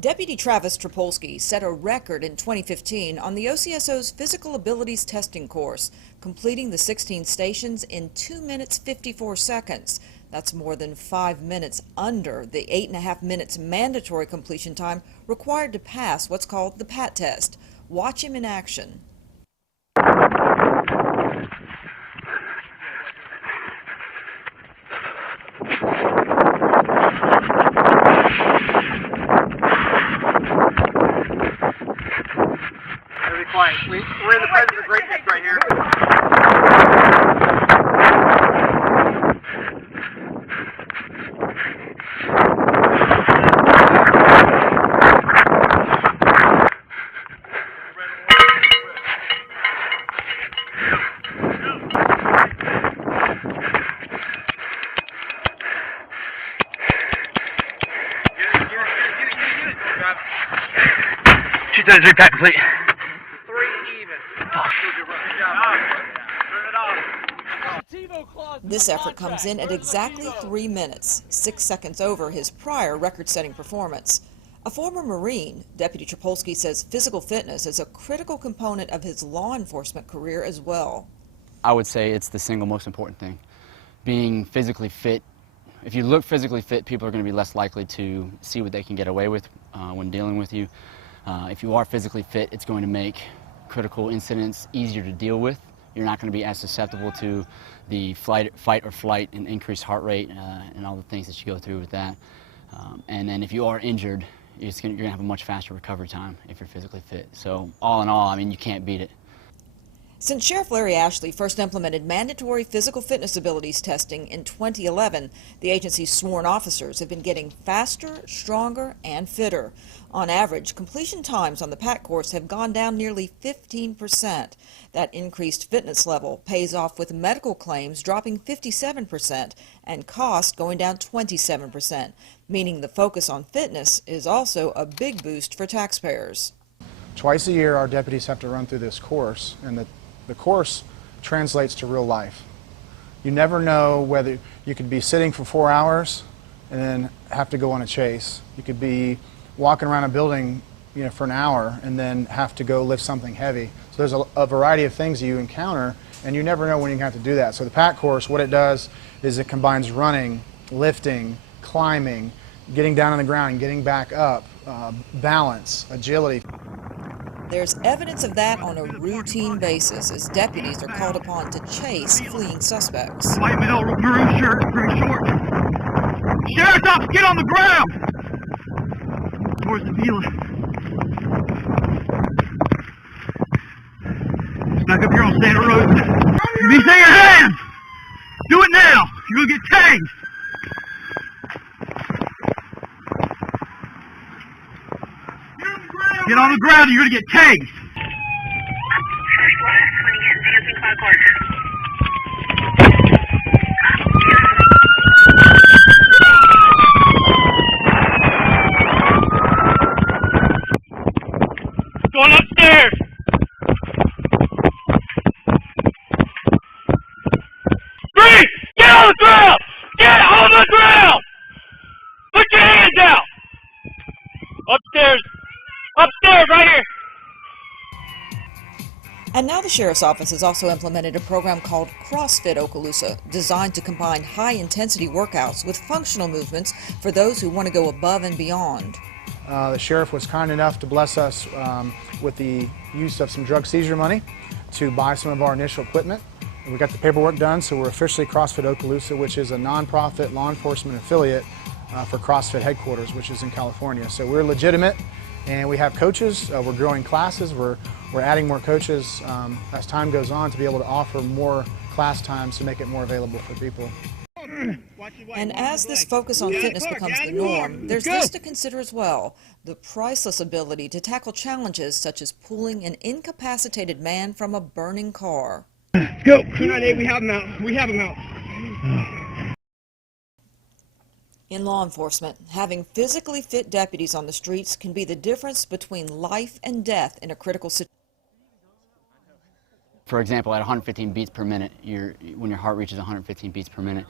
Deputy Travis Trapolsky set a record in 2015 on the OCSO's Physical Abilities Testing course, completing the 16 stations in 2 minutes 54 seconds. That's more than 5 minutes under the 8.5 minutes mandatory completion time required to pass what's called the PAT test. Watch him in action. Quiet, please. We're in the presence of greatness right here. She says repack complete. This effort comes in at exactly 3 minutes, 6 seconds over his prior record-setting performance. A former Marine, Deputy Trapolsky says physical fitness is a critical component of his law enforcement career as well. I would say it's the single most important thing. Being physically fit. If you look physically fit, people are going to be less likely to see what they can get away with when dealing with you. If you are physically fit, it's going to make critical incidents easier to deal with. You're not going to be as susceptible to the fight or flight and increased heart rate and all the things that you go through with that. And then if you are injured, you're going to have a much faster recovery time if you're physically fit. So all in all, I mean, you can't beat it. Since Sheriff Larry Ashley first implemented mandatory physical fitness abilities testing in 2011, the agency's sworn officers have been getting faster, stronger, and fitter. On average, completion times on the PAT course have gone down nearly 15%. That increased fitness level pays off with medical claims dropping 57% and costs going down 27%, meaning the focus on fitness is also a big boost for taxpayers. Twice a year, our deputies have to run through this course, and the course translates to real life. You never know whether you could be sitting for 4 hours and then have to go on a chase. You could be walking around a building, for an hour and then have to go lift something heavy. So there's a variety of things you encounter, and you never know when you have to do that. So the PAT course, what it does is it combines running, lifting, climbing, getting down on the ground and getting back up, balance, agility. There's evidence of that on a routine basis as deputies are called upon to chase fleeing suspects. White male maroon shirt, gray shorts. Sheriff's officer, get on the ground! Where's the dealer? Back up here on Santa Rosa. These are your hands! Do it now! You're gonna get tagged! Get on the ground or you're gonna get tagged! Going upstairs! Three! Get on the ground! Get on the ground! Put your hands out! Upstairs! Upstairs, right here! And now the Sheriff's Office has also implemented a program called CrossFit Okaloosa, designed to combine high-intensity workouts with functional movements for those who want to go above and beyond. The Sheriff was kind enough to bless us with the use of some drug seizure money to buy some of our initial equipment. We got the paperwork done, so we're officially CrossFit Okaloosa, which is a nonprofit law enforcement affiliate for CrossFit headquarters, which is in California. So we're legitimate, and we have coaches. We're growing classes. We're adding more coaches as time goes on to be able to offer more class times to make it more available for people. And as this focus on fitness becomes the norm, there's this to consider as well: the priceless ability to tackle challenges such as pulling an incapacitated man from a burning car. Go! 298, we have him out. We have him out. In law enforcement, having physically fit deputies on the streets can be the difference between life and death in a critical situation. For example, at 115 beats per minute, when your heart reaches 115 beats per minute,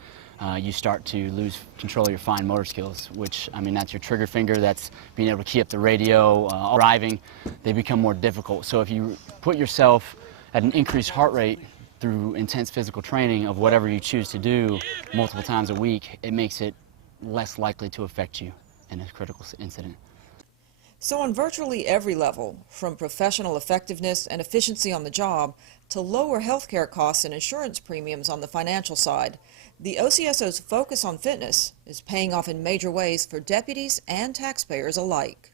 you start to lose control of your fine motor skills, which, I mean, that's your trigger finger, that's being able to keep up the radio, driving. They become more difficult. So if you put yourself at an increased heart rate through intense physical training of whatever you choose to do multiple times a week, it makes it less likely to affect you in a critical incident. So on virtually every level, from professional effectiveness and efficiency on the job to lower healthcare costs and insurance premiums on the financial side, the OCSO's focus on fitness is paying off in major ways for deputies and taxpayers alike.